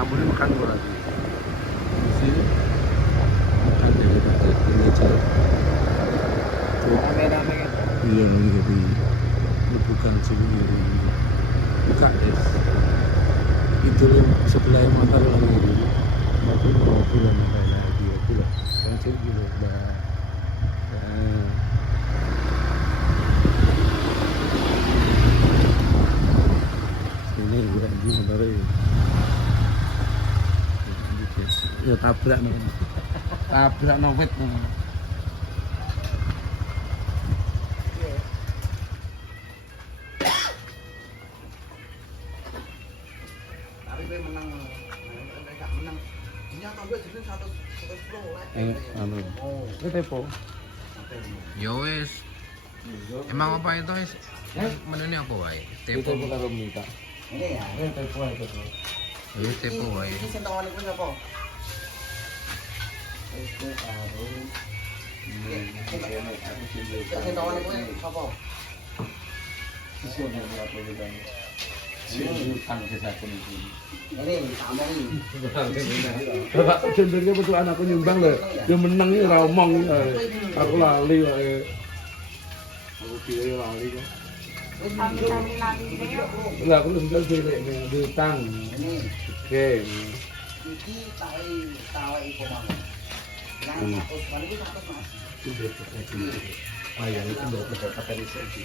Tamunya makan dua lagi. Di sini makan dari bagian ini aja. Rame-rame kan. Iya lagi dari bukan sini buka es. Itu sebelah motor lagi. Aku mau pulang kayak dia pulang. Kancing gitu, bah. Sini juga di motor ini. Ya tabrak nih. Tabrak nopet nih. Tapi gue menang. Enggak menang. Ini atau gue jadi 110 lah. Anu. Itu tepo. Ya wis. Emang apa itu wis? Menunya apa wae? Itu Tepo. tepo karo minta. Ini ya. Tepo itu. Ya tepo wae. Ini sentuhan itu apa? Itu karo. Sentuhan itu apa? Sesuatu yang apa kita. Utang ke satu itu. Ini sama ini. Bapak cenderungnya betul anakku nyumbang loh. Dia menang ini ramong. Aku lali kok. Aku kira lali kok. Enggak, aku sudah di utang. Ini. Oke. Iki tahu iku mau. Nah, 100 kan itu 100 Mas. Itu betul. Ayah itu betul kata di sini.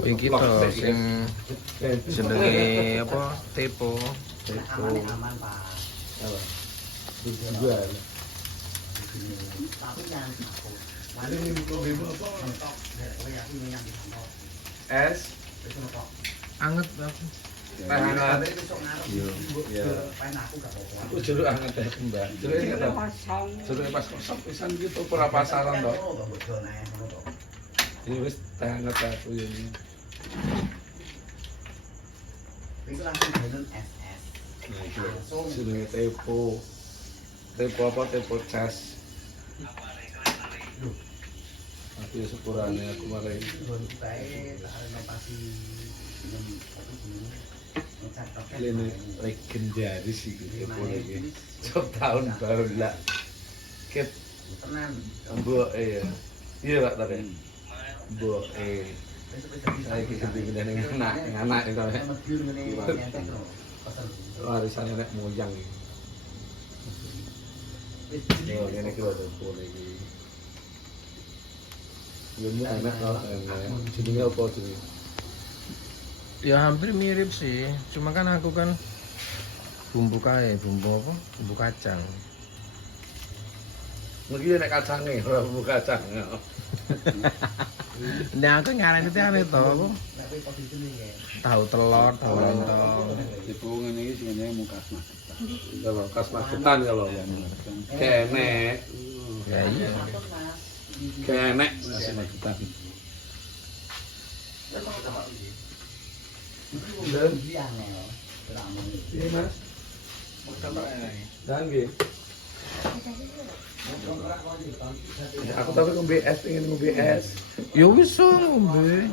Oh iki to sing jenenge apa? Tepo. Aman aman Pak. Apa? Tujuan. Tapi jangan aku. Ada yang buka bebo apa? Mentok, ya ini yang ditonton. Es. Itu mentok. Anget aku. Hangat. Iya. Iya. Pengen aku gak apa-apa. Aku jeruk hangat ya Mbak. Jeruk pas kosong pisan gitu ora pasaran toh. Ini wis teh hangat aku ini. Itu langsung balon SS. Langsung. Jenenge tepo. Tepo apa? Tepo cas. Aku ya sepurane aku marai. Baik, renovasi film apa sih? Ngecat toket. Ini legendaris iki tepo iki. Setiap tahun baru lah. Ket Tenan. mbok ya. Iya Pak tadi. Mbok saya kita bikin anak itu warisan nenek moyang ini. Oh, ini kita ada pun ini. Ini anak kalau jenenge apa jenenge? Ya hampir mirip sih. Cuma kan aku kan bumbu kae, bumbu apa? Bumbu kacang. Mungkin nek kacange ora bumbu kacang. Nah aku ngarani itu aneh to apa? Nek kowe posisi ini ya. Tahu telur, tahu lontong. Ibu ngene iki jenenge mukas magetan. Iya, mukas magetan kalau kenek. Ya iya. Kenek nasi magetan. Iya Mas. Dan nggih. Aku tapi ngombe es, pengen ngombe es. Ya wis ngombe.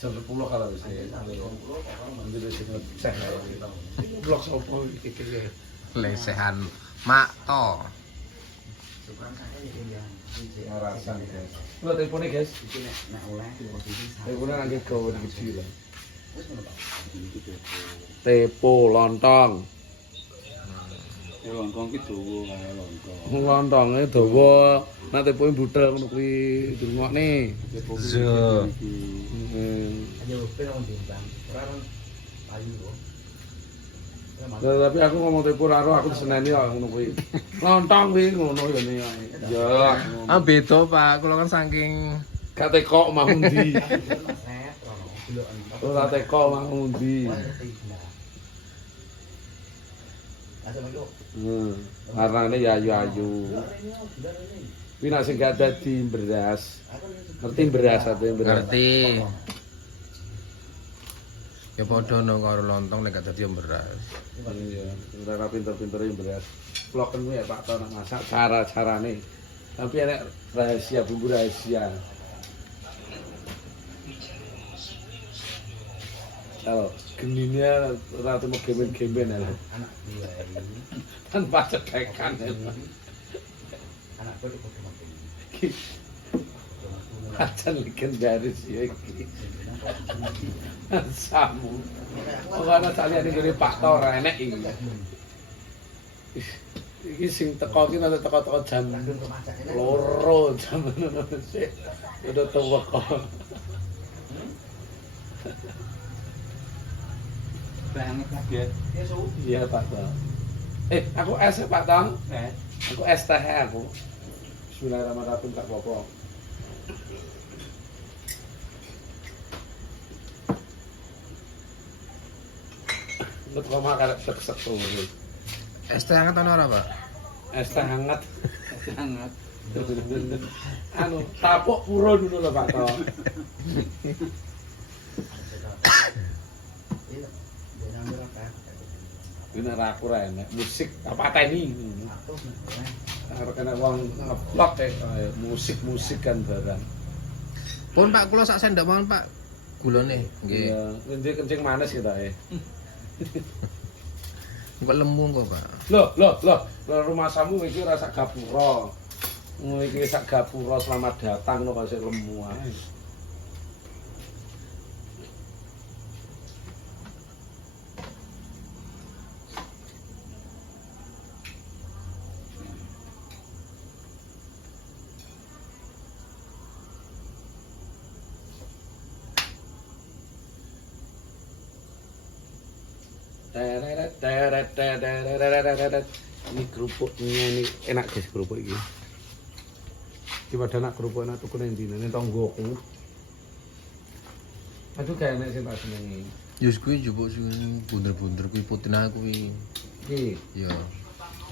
Jam 10 kalau wis. Nanti wis cek. Blok sopo iki ya. Lesehan mak to. Ngarasan guys. Lo telepone guys. Telepone nang gawe gede lah. Tepo lontong. Ya lontong ki dawa kaya lontong. Lontonge dawa, nek tepoke butel ngono kuwi dirungokne. Zo. Ayo pengen diundang. Ora payu kok. Tapi aku ngomong tepo karo aku diseneni kok ngono kuwi. Lontong kuwi ngono ya ne. Ya. Ah beda Pak, kula kan saking Gak teko mau ndi. Ora teko mau ndi. Warnane ya ayu-ayu. Kuwi nek sing gak dadi beras. Ngerti beras ate beras. ngerti. Ya padha no karo lontong nek gak dadi beras. Iya, ora pinter-pinter beras. Vlogen kuwi ya Pak to nak masak cara-carane. Tapi enak rahasia, bumbu rahasia. Kalau geninya ratu mau gemen-gemen ya. Anak dia ini. Tanpa cedekan ya. Anak gue itu makin. Acan legendaris ya iki. Samu. Ora saliyane ngene Pak Tor enek iki. Iki sing teko ki nanti teko-teko jam 2 jam ngono sik. Udah tuwa kok. Banget kaget. Iya Pak Tong. Aku es ya Pak Tong. Aku es teh aku. Bismillahirrahmanirrahim tak apa-apa. Lu kok makan sek-sek tuh. Es teh hangat ana ora, Pak? Es teh hangat. Sangat. Anu, tapuk pura dulu lho Pak Tong. Iya. Dia ngambil apa? Bener aku ra enek musik apa teni. Aku nih. Arep kena wong ngeplok musik-musik kan barang. Pun Pak kula sak sendok mawon Pak. Gulane nggih. Iya, ngendi kencing manis kita Kok lemu kok, Pak. Loh, rumah samu iki ora sak gapura. Iki sak gapura selamat datang kok sik lemu ae. Ini kerupuknya ini enak guys kerupuk ini. Daripada nak kerupuk enak tuku nang ndi nang tanggoku. Aduh kayak enak sing tak senengi. Yus kuwi njupuk sing bunder-bunder kuwi putina kuwi. Iki, Ya.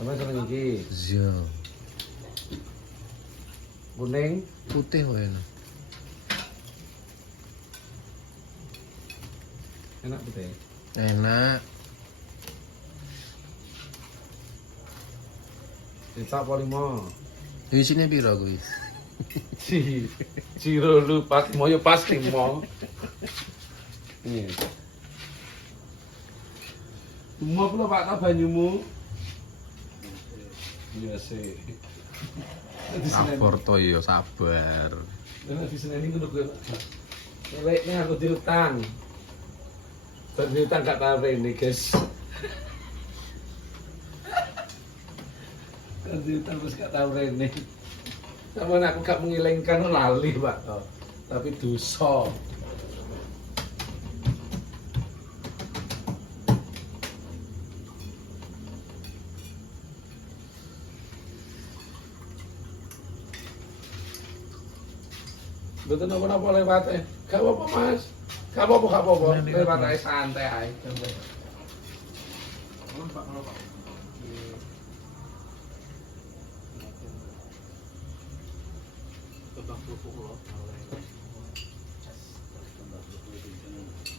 apa seneng iki? Ya. Kuning, Putih wae. enak betul. Enak. Ditak apa 5? Isine piro kuwi? Ciro lu pas mau ya pas 5. Ini. Mau pula Pak tak banyumu. Iya sih. Sabar to ya, sabar. Nek diseneni ngono kuwi. Lelekne aku diutang. Diutang gak tau rene, guys. Kan diutang wis gak tau rene. Sama aku gak mengilengkan lali, Pak. Tapi dosa. Betul apa-apa lewat gak apa-apa Mas. Gak apa-apa. Lewat aja santai aja. Tebak kerupuk lo.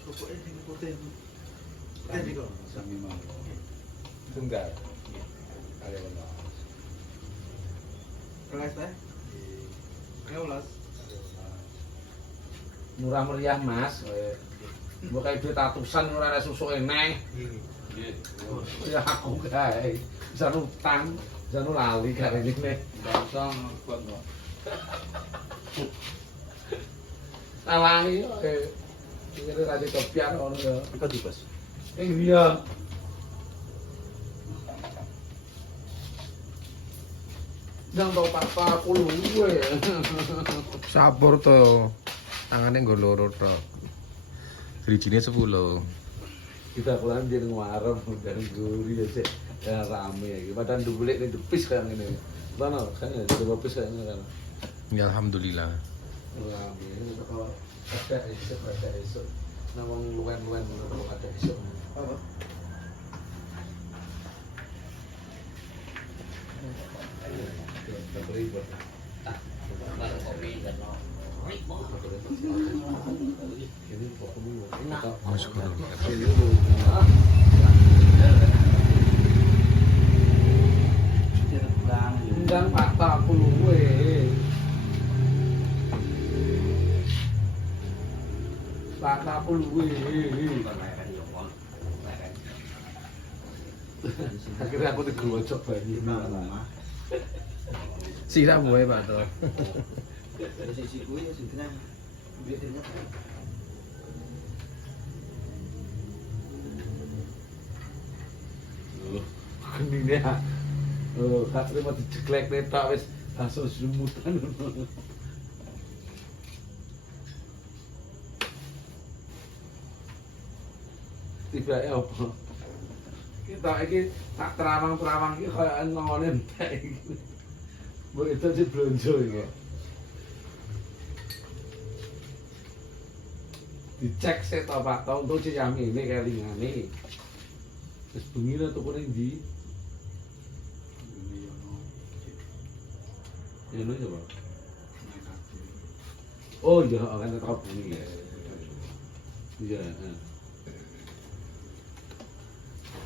Kerupuknya di putih. Putih kok. Sami mau. Tunggal. Ada benar. Kelas teh. Ayo ulas. Murah meriah Mas. Mbok kayak duit ratusan ora ada susu eneng. Ya aku gawe. Bisa utang, bisa lali kare ini. Bangsa kuat kok. Salangi kok. Ini tadi kopian ngono ya. Apa di bos? Iya. Nang tau Pak aku luwe. Sabar to. Tangane nggo loro tok. Drijine 10. Kita pulang dia ngewarem dan gurih ya sih. Ya rame. Padahal dublek ning depis kayak ngene. Mana kan coba pis kayak ngene kan. Ya alhamdulillah. Rame. Kalau ada esok. Nawang luwen-luwen ada esok. Apa? Terlibat. Ini pokoknya Masuk dulu. Undang Pak tak aku luwe. Lata aku luwe. Akhirnya aku digerocok banyu malah. Sira buaya Pak to. Sisi kuwi ya sing kena biasanya Genine gak terima dijeklek netok wis langsung sumutan. Tibake opo? Kita iki tak terawang-terawang iki kaya ngone entek iki. Mbok itu sih blonjo iki. Dicek sik to Pak, to untuk ciyami ini kelingane. Wis bengi lah tuku ning ndi? Ya lho coba. Oh iya, kan tetap bengi ya. Iya,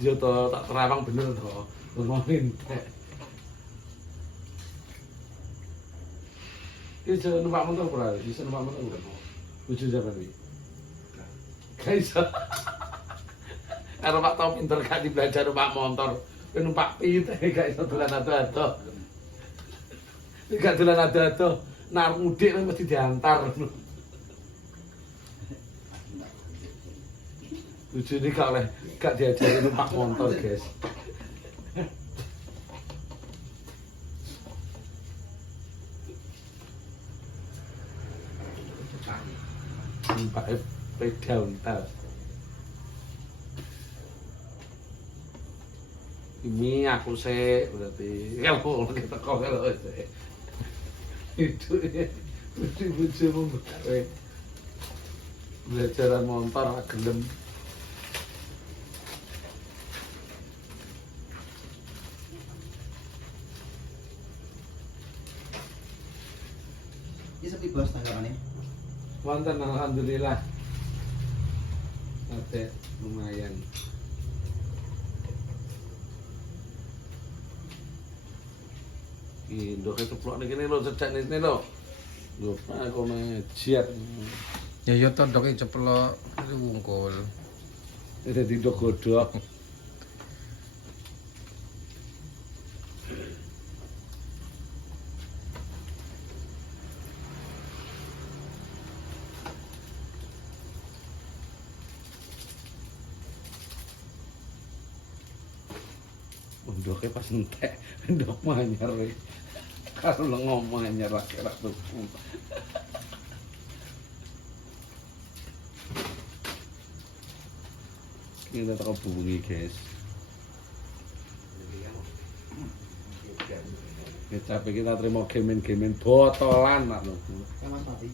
Iya toh, tak terawang bener toh. Ngomongin entek. Iki numpak motor ora? Bisa numpak motor ora? Bojo sampean iki. Gak iso. Karo Pak Tom pinter gak dibelajar numpak motor. Kowe numpak pit gak iso dolan ado-ado. Gak dolan ado-ado. Nar mudik mesti diantar. Bojone gak oleh gak diajari numpak motor, guys. Numpak sepeda untas. Ini aku sih berarti kalau kita kau kalau itu bujumu belajaran motor gelem. Ini sepi bos tanggapannya. Wonten alhamdulillah. Ada lumayan. Indok itu plok niki lho sejak niki lho. Lho Pak kok mejiat. Ya yo to doke ceplok wungkul. Dadi ndok godhok. Ndoknya pas entek, ndok manyar kalau lo ngomong nyerah kira tuh. Kita tak bunyi guys. Kita terima gemen-gemen botolan nak lo. Mas mati.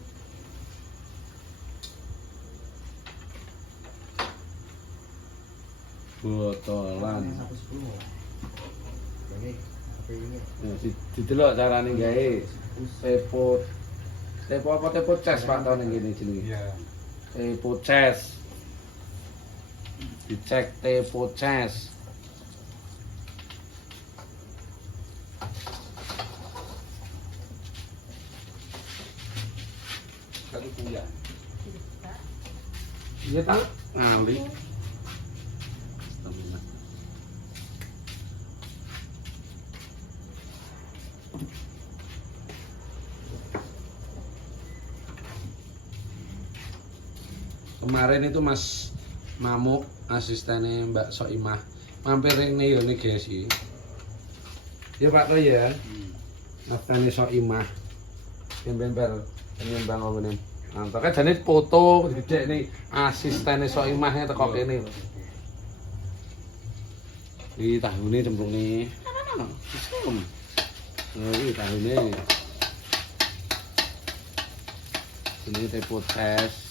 Botolan. 110. Ini HP ini. Nah, didelok carane gawe. Tepo apa tepo ces Pak tahun ngene jenenge. Iya. Tepo ces. Dicek tepo ces. Kali kuya. Iya tak? Ngali. Kemarin itu Mas Mamuk, asistennya Mbak Soimah, mampir ini ya nih guys sih. Ya Pak Toy ya, asistennya Soimah, yang bemper, yang bang Omenin. Nanti kan jadi foto gede nih asistennya Soimahnya tekok ini. Di tahun ini cemplung nih, ini tahun ini. Ini tepo tes.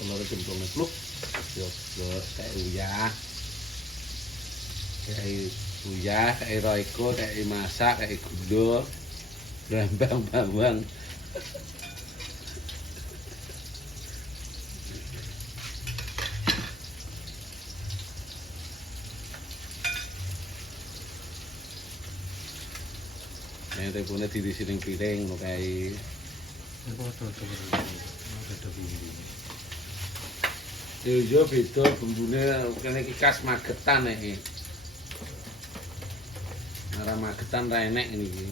Kemarin cemplungnya pluk, kayak uyah, kayak Royko, kayak masak, kayak gundul, Bang. Nek tepune dirisi ning piring ngono kae. Yo beda bumbune kene iki khas Magetan iki. Arah Magetan ra enek niki.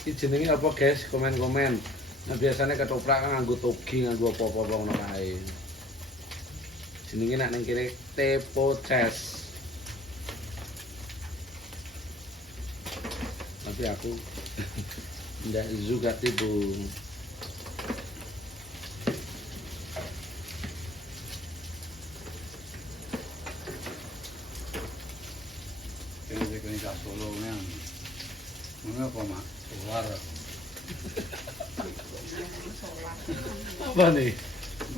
Iki jenenge apa, guys? Komen-komen. Nah, biasanya ketoprak kan nganggo togi, nganggo apa-apa ngono kae. Jenenge nek ning kene tepoces. Tapi aku ndak juga tipu. Kene sak Solo nang. Mengapa, Mak? Solar. Apa nih?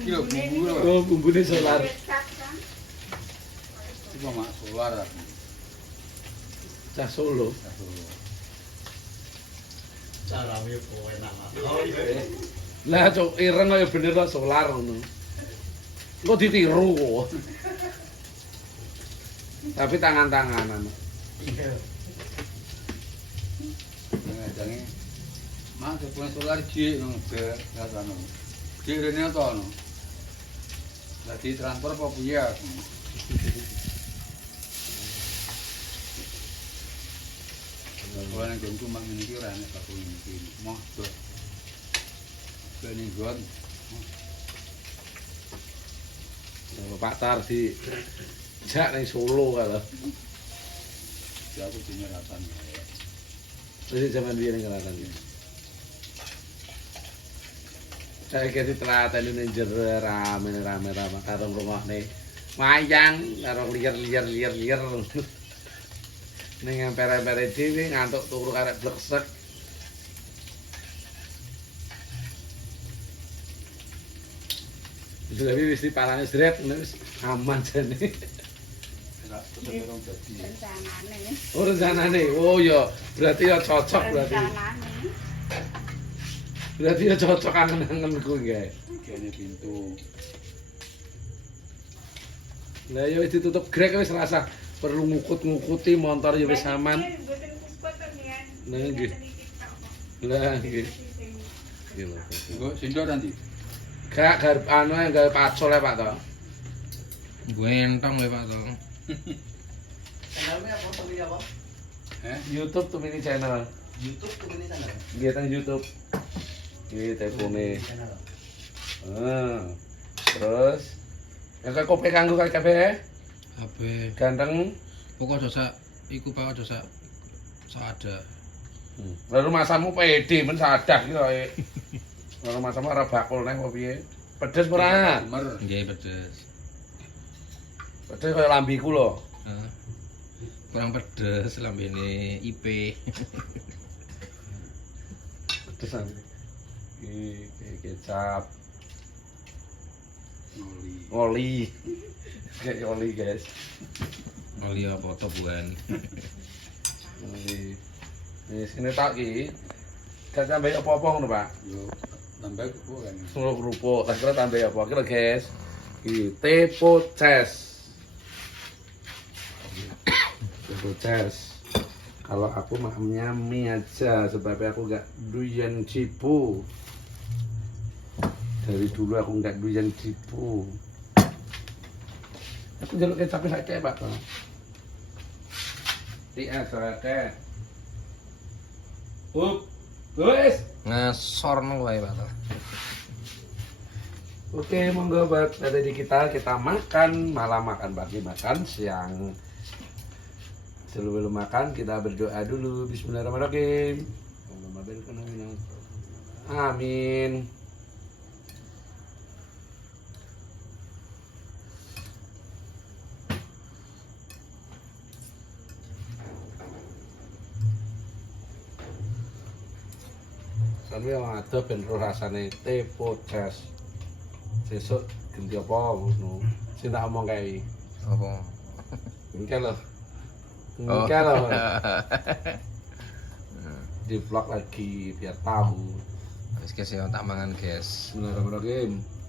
Iki lho bumbu lho. Oh, bumbune solar. Iku Mak solar. Cah Solo. Sak Solo. Carane kok enak. Lah cok ireng kaya bener kok solar ngono. Engko ditiru kok. Tapi tangan-tanganan. Jange. Mak sepune solar jek nang be rasane. Jek rene to no. Lagi transfer apa piye? Kalau yang jengku mak ini kira nih aku ini mau tuh, ini gon. Pak Tar di jak ning Solo kalau. Ya aku punya rasanya. Wis zaman biyen ning Kelatan iki. Saiki ditelateni ning jero rame-rame karo ngrungokne wayang karo liyer. Ning empere-empere dhewe ngantuk turu karek bleksek. Tapi wis dipalane sret wis aman jane. Enggak terus jadi. Oh rencanane. Oh ya, berarti ya cocok berarti. Berarti ya cocok angen-angenku nggih. Kene pintu. Lah ya wis ditutup grek wis rasa perlu ngukut-ngukuti motor ya wis aman. Nah nggih. Lah nggih. Nggih lho. Engko sindok nanti. Gak garap anu gawe pacul ya Pak to. Buentong ya Pak Tong. Channelnya apa? Channelnya apa? YouTube tuh mini channel. YouTube tuh ini channel. Nggih teng YouTube. Iki telpone. Channel. Terus yang kok kopi kanggo kabeh? Abe. Ganteng. Pokok aja sak iku Pak aja sak ada. Lalu masamu pede men sadah iki kok. Lalu masamu ora bakul neh apa piye? Pedes ora? Mer. Nggih pedes. Pedes kaya lambiku lho. Heeh. Kurang pedes lambene IP. Pedes lambi. Iki kecap, oli. Kayak oli, guys. Oli apa to buan. Oli. Ini sini tak ki. Gak tambah apa-apa ngono, Pak. Yo tambah kok kan. Semua kerupuk, tak kira tambah apa? Kira guys. Iki tepoces. Tepoces. Kalau aku makamnya mie aja, sebab aku gak doyan cipu. Dari dulu aku gak doyan cipu. Aku jaluk kecapnya sakit Pak. Iya, sakit. Wes. Ngasor nang wae Pak Tong. Oke, monggo buat dari kita makan malam, makan pagi, makan siang. Sebelum makan kita berdoa dulu. Bismillahirrahmanirrahim. Amin. Tapi yang ada ben rasane tepoces. Sesuk ganti apa ngono. Sing tak omong kae. Apa? Engke lho. Engke lho. di vlog lagi biar tahu. Wis guys ya tak mangan guys. Bismillahirrahmanirrahim.